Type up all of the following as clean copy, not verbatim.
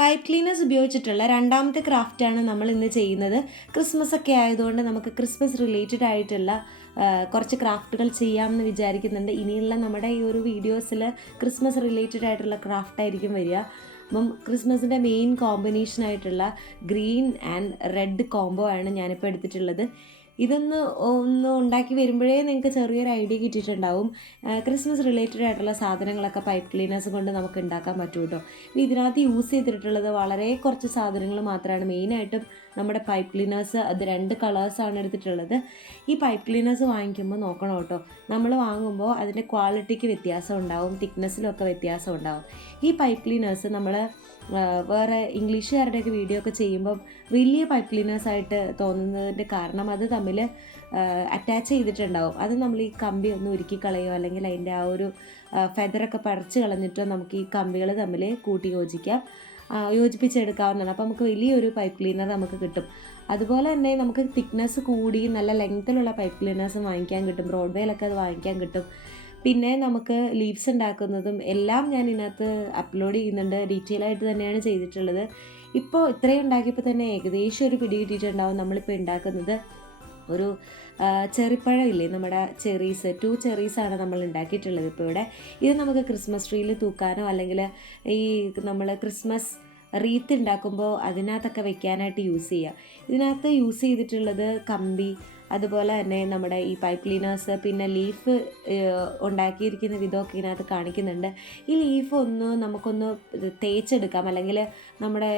Pipe cleaners ഉപയോഗിച്ചിട്ടുള്ള രണ്ടാമത്തെ ക്രാഫ്റ്റാണ് നമ്മൾ ഇന്ന് ചെയ്യുന്നത്. ക്രിസ്മസ് ഒക്കെ ആയതുകൊണ്ട് നമുക്ക് ക്രിസ്മസ് റിലേറ്റഡ് ആയിട്ടുള്ള കുറച്ച് ക്രാഫ്റ്റുകൾ ചെയ്യാമെന്ന് വിചാരിക്കുന്നുണ്ട്. ഇനിയുള്ള നമ്മുടെ ഈ ഒരു വീഡിയോസിൽ ക്രിസ്മസ് റിലേറ്റഡ് ആയിട്ടുള്ള ക്രാഫ്റ്റ് ആയിരിക്കും വരിക. അപ്പം ക്രിസ്മസിൻ്റെ മെയിൻ കോമ്പിനേഷനായിട്ടുള്ള ഗ്രീൻ ആൻഡ് റെഡ് കോംബോ ആണ് ഞാനിപ്പോൾ എടുത്തിട്ടുള്ളത്. ഒന്ന് ഉണ്ടാക്കി വരുമ്പോഴേ നിങ്ങൾക്ക് ചെറിയൊരു ഐഡിയ കിട്ടിയിട്ടുണ്ടാവും. ക്രിസ്മസ് റിലേറ്റഡ് ആയിട്ടുള്ള സാധനങ്ങളൊക്കെ പൈപ്പ് ക്ലീനേഴ്സ് കൊണ്ട് നമുക്ക് ഉണ്ടാക്കാൻ പറ്റും കേട്ടോ. ഇതിനകത്ത് യൂസ് ചെയ്തിട്ടുള്ളത് വളരെ കുറച്ച് സാധനങ്ങൾ മാത്രമാണ്. മെയിനായിട്ടും നമ്മുടെ പൈപ്പ് ക്ലീനേഴ്സ് അത് 2 കളേഴ്സാണ് എടുത്തിട്ടുള്ളത്. ഈ പൈപ്പ് ക്ലീനേഴ്സ് വാങ്ങിക്കുമ്പോൾ നോക്കണം കേട്ടോ, നമ്മൾ വാങ്ങുമ്പോൾ അതിൻ്റെ ക്വാളിറ്റിക്ക് വ്യത്യാസം ഉണ്ടാവും, തിക്നെസ്സിലൊക്കെ വ്യത്യാസം ഉണ്ടാവും. ഈ പൈപ്പ് ക്ലീനേഴ്സ് നമ്മൾ വേറെ ഇംഗ്ലീഷുകാരുടെയൊക്കെ വീഡിയോ ഒക്കെ ചെയ്യുമ്പം വലിയ പൈപ്പ് ക്ലീനേഴ്സായിട്ട് തോന്നുന്നതിൻ്റെ കാരണം അത് തമ്മിൽ അറ്റാച്ച് ചെയ്തിട്ടുണ്ടാവും. അത് നമ്മൾ ഈ കമ്പി ഒന്ന് ഉരുക്കി കളയോ അല്ലെങ്കിൽ അതിൻ്റെ ആ ഒരു ഫെദറൊക്കെ പറിച്ച് കളഞ്ഞിട്ടോ നമുക്ക് ഈ കമ്പികൾ തമ്മിൽ കൂട്ടി യോജിപ്പിച്ചെടുക്കാവുന്നതാണ്. അപ്പോൾ നമുക്ക് വലിയൊരു പൈപ്പ് ക്ലീനർ നമുക്ക് കിട്ടും. അതുപോലെ തന്നെ നമുക്ക് തിക്നെസ് കൂടി നല്ല ലെങ്ത്തിലുള്ള പൈപ്പ് ക്ലീനേഴ്സും വാങ്ങിക്കാൻ കിട്ടും. ബ്രോഡ്വേയിലൊക്കെ അത് വാങ്ങിക്കാൻ കിട്ടും. പിന്നെ നമുക്ക് ലീവ്സ് ഉണ്ടാക്കുന്നതും എല്ലാം ഞാൻ ഇതിനകത്ത് അപ്ലോഡ് ചെയ്യുന്നുണ്ട്. ഡീറ്റെയിൽ ആയിട്ട് തന്നെയാണ് ചെയ്തിട്ടുള്ളത്. ഇപ്പോൾ ഇത്രയും ഉണ്ടാക്കിയപ്പോൾ തന്നെ ഏകദേശം ഒരു പിടി കിട്ടിയിട്ടുണ്ടാവും. നമ്മളിപ്പോൾ ഉണ്ടാക്കുന്നത് ഒരു ചെറിപ്പഴമില്ലേ, നമ്മുടെ ചെറീസ്, 2 ചെറീസാണ് നമ്മൾ ഉണ്ടാക്കിയിട്ടുള്ളത് ഇപ്പോൾ ഇവിടെ. ഇത് നമുക്ക് ക്രിസ്മസ് ട്രീയിൽ തൂക്കാനോ അല്ലെങ്കിൽ ഈ നമ്മൾ ക്രിസ്മസ് റീത്ത് ഉണ്ടാക്കുമ്പോൾ അതിനകത്തൊക്കെ വെക്കാനായിട്ട് യൂസ് ചെയ്യുക. ഇതിനകത്ത് യൂസ് ചെയ്തിട്ടുള്ളത് കമ്പി, അതുപോലെ തന്നെ നമ്മുടെ ഈ പൈപ്പ് ക്ലീനേഴ്സ്, പിന്നെ ലീഫ് ഉണ്ടാക്കിയിരിക്കുന്ന വിധമൊക്കെ ഇതിനകത്ത് കാണിക്കുന്നുണ്ട്. ഈ ലീഫ് നമുക്കൊന്ന് തേച്ചെടുക്കാം, അല്ലെങ്കിൽ നമ്മുടെ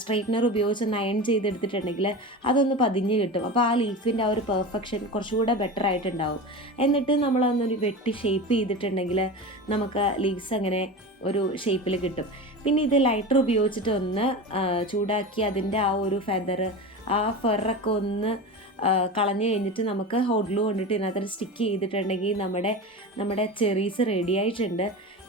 സ്ട്രെയിറ്റ്നർ ഉപയോഗിച്ച് അയൺ ചെയ്തെടുത്തിട്ടുണ്ടെങ്കിൽ അതൊന്ന് പതിഞ്ഞ് കിട്ടും. അപ്പോൾ ആ ലീഫിൻ്റെ ആ ഒരു പെർഫെക്ഷൻ കുറച്ചുകൂടെ ബെറ്റർ ആയിട്ടുണ്ടാവും. എന്നിട്ട് നമ്മളൊന്നൊരു വെട്ടി ഷേപ്പ് ചെയ്തിട്ടുണ്ടെങ്കിൽ നമുക്ക് ലീവ്സ് അങ്ങനെ ഒരു ഷേപ്പിൽ കിട്ടും. പിന്നെ ഇത് ലൈറ്റർ ഉപയോഗിച്ചിട്ട് ഒന്ന് ചൂടാക്കി അതിൻ്റെ ആ ഒരു ആ ഫെറൊക്കെ ഒന്ന് കളഞ്ഞ് കഴിഞ്ഞിട്ട് നമുക്ക് ഹോട്ട് ഗ്ലൂ കൊണ്ടിട്ട് ഇതിനകത്ത് സ്റ്റിക്ക് ചെയ്തിട്ടുണ്ടെങ്കിൽ നമ്മുടെ ചെറീസ് റെഡി ആയിട്ടുണ്ട്.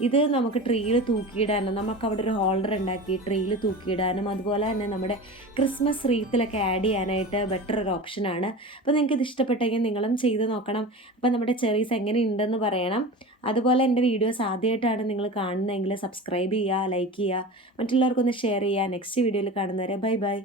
ഇത് നമുക്ക് ട്രീയിൽ തൂക്കിയിടാനും, നമുക്ക് അവിടെ ഒരു ഹോൾഡർ ഉണ്ടാക്കി ട്രീയിൽ തൂക്കിയിടാനും, അതുപോലെ തന്നെ നമ്മുടെ ക്രിസ്മസ് റീത്തിലൊക്കെ ആഡ് ചെയ്യാനായിട്ട് ബെറ്റർ ഒരു ഓപ്ഷനാണ്. അപ്പോൾ നിങ്ങൾക്ക് ഇത് ഇഷ്ടപ്പെട്ടെങ്കിൽ നിങ്ങളും ചെയ്ത് നോക്കണം. അപ്പോൾ നമ്മുടെ ചെറീസ് എങ്ങനെ ഉണ്ടെന്ന് പറയണം. അതുപോലെ എൻ്റെ വീഡിയോസ് ആദ്യമായിട്ടാണ് നിങ്ങൾ കാണുന്നതെങ്കിൽ സബ്സ്ക്രൈബ് ചെയ്യുക, ലൈക്ക് ചെയ്യുക, മറ്റുള്ളവർക്കൊന്ന് ഷെയർ ചെയ്യുക. നെക്സ്റ്റ് വീഡിയോയിൽ കാണുന്നവരെ ബൈ ബൈ.